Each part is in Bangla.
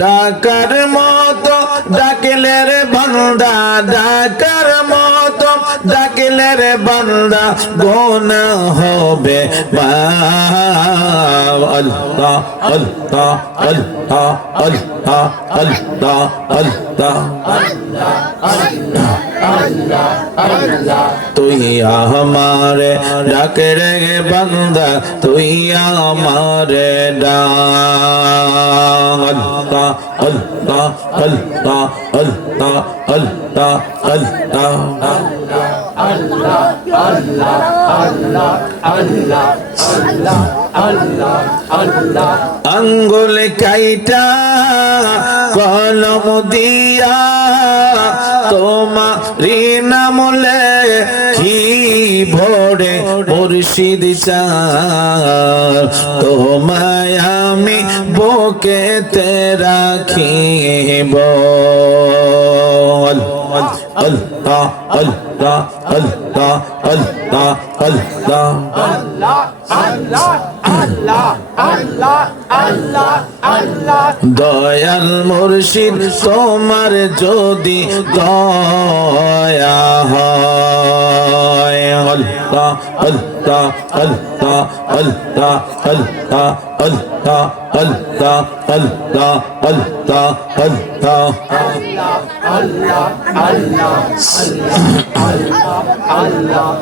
ডাকার মতো ডাকিলে রে বান্দা, ডাকার মতো ডাকিলে রে বান্দা, গোনা হবে আল্লাহ আল্লাহ আল্লাহ আল্লাহ আল্লাহ আল্লাহ আল্লাহ। তুই আমারে ডাকে রে বান্দা, তুই আমারে ডাক। আল্লাহ আল্লাহ আল্লাহ আল্লাহ আল্লাহ আল্লাহ আঙ্গুল কাইটা কলম দিয়া তোমারি নামলে কি ভোরে মুর্শিদ চার তোমায় আমি বুকেতে রাখিব। আল্লাহ আল্লাহ আল্লাহ আল্লাহ আল্লাহ দয়াল মুর্শিদ তোমার যদি দয়া হয় আল্লাহ আল্লাহ আল্লাহ আল্লাহ আল্লাহ আল্লাহ আল্লাহ আল্লাহ আল্লাহ আল্লাহ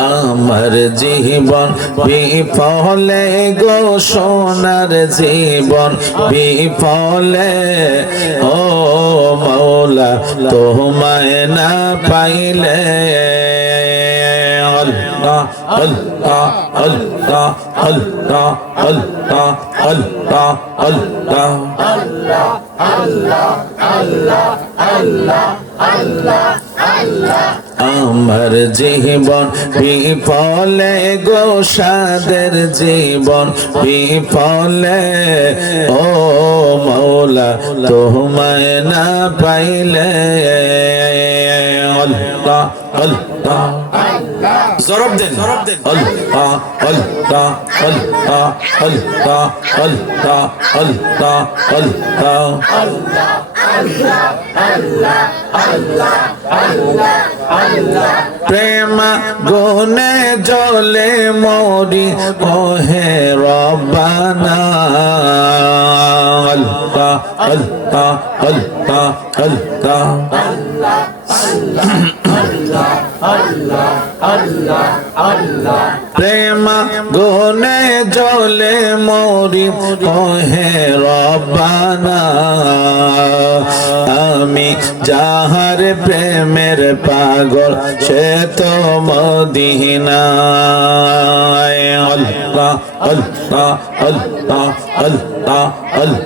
আমার জীবন বিফলে গো সোনার জীবন বিফলে। ও মৌলা তোমায় না পাইলে। আল্লাহ আল্লাহ। আল্লাহ আল্লাহ আল্লাহ আল্লাহ আল্লাহ। আমার জীবন বিফলে গো সাদের জীবন বিফলে। ও মৌলা তোমায় না পাইলে। আল্লাহ প্রেম গুনে জলে মরি ওহে রব্বানা। আল্লাহ আল্লাহ আল্লাহ আল্লাহ। প্রেম গুনে জলে মরি ওহে রব্বানা। আমি যাহার প্রেমের পাগল, সে তো আল্লাহ আল্লাহ আল্লাহ আল্লাহ আল্লাহ।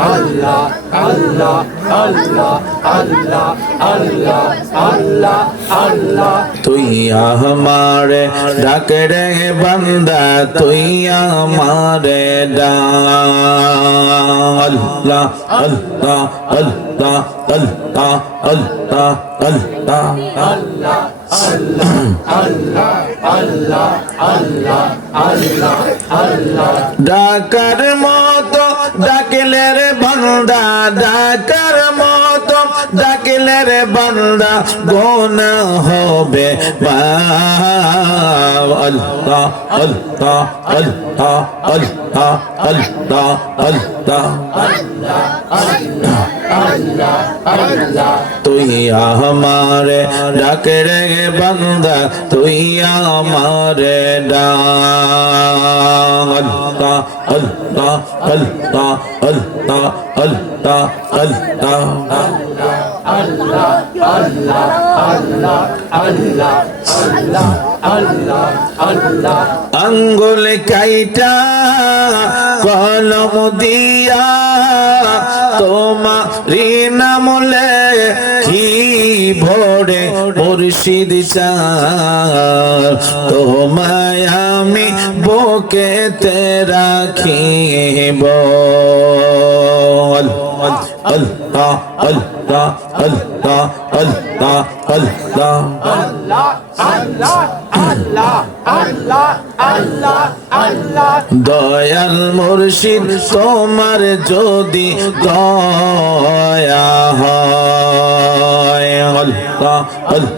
আল্লাহ আল্লাহ তুই আমারে ডাক রে বান্দা তুই আমারে ডাক। আল্লাহ আল্লাহ আল্লাহ আল্লাহ আল্লাহ আল্লাহ। ডাকার মতো ডাকিলে রে বান্দা, ডাকার মতো ডাকিলে রে বান্দা, গোনা হবে আল্লাহ আল্লাহ আল্লাহ আল্লাহ আল্লাহ আল্লাহ আল্লাহ। তুই আমারে ডাকে রে বান্দা, তুই আমারে ডাক। আল্লাহ আল্লাহ আল্লাহ আল্লাহ আল্লাহ আল্লাহ। আঙ্গুল কাইটা কলম দিয়া মুর্শিদ চার, তোমায় আমি বুকেতে রাখিব। আল্লাহ আল্লাহ আল্লাহ আল্লাহ আল্লাহ দয়াল মুর্শিদ, তোমার যদি দয়া আল্লাহ আল্লাহ।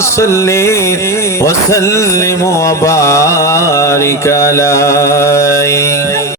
صل وسلم وبارك عليه